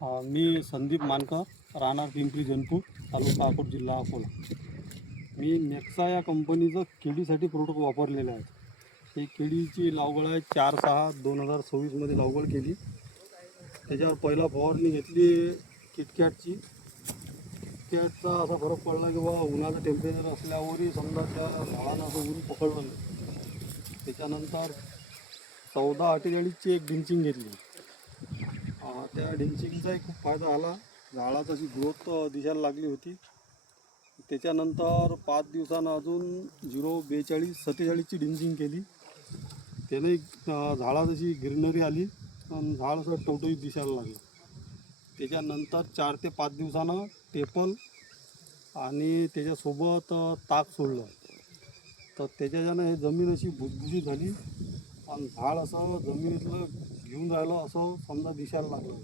मी संदीप मानकर, राहणार पिंपरी जनपूर, तालुका अकोट, जिल्हा अकोला. मी नेक्सा या कंपनीचं केळीसाठी प्रोडक्ट वापरलेलं आहे. ही केळीची लागवड आहे 4/6/2026मध्ये लागवड केली. त्याच्यावर पहिला फवारणी घेतली किटकॅटची. किटकॅटचा असा फरक पडला की बाबा उन्हाचं टेम्परेचर असल्यावरही समजा त्या झाडांना असं ऊन पकडलं नाही. त्याच्यानंतर 14/48ची एक ड्रिंचिंग घेतली. त्या ड्रिंचिंगचाही खूप फायदा आला. झाडाची अशी ग्रोथ दिसायला लागली होती. त्याच्यानंतर 5 दिवसानं अजून 042-47ची ड्रिंचिंग केली. त्याने झाडात अशी ग्रीनरी आली आणि झाड असं टवटवीत दिसायला लागलं. त्याच्यानंतर 4 ते 5 दिवसानं टेपल आणि त्याच्यासोबत ताक सोडलं. तर त्याच्याच्यानं हे जमीन अशी भुसभुशीत झाली आणि झाड असं जमिनीतलं घेऊन राहिलं असं समजा दिसायला लागलं.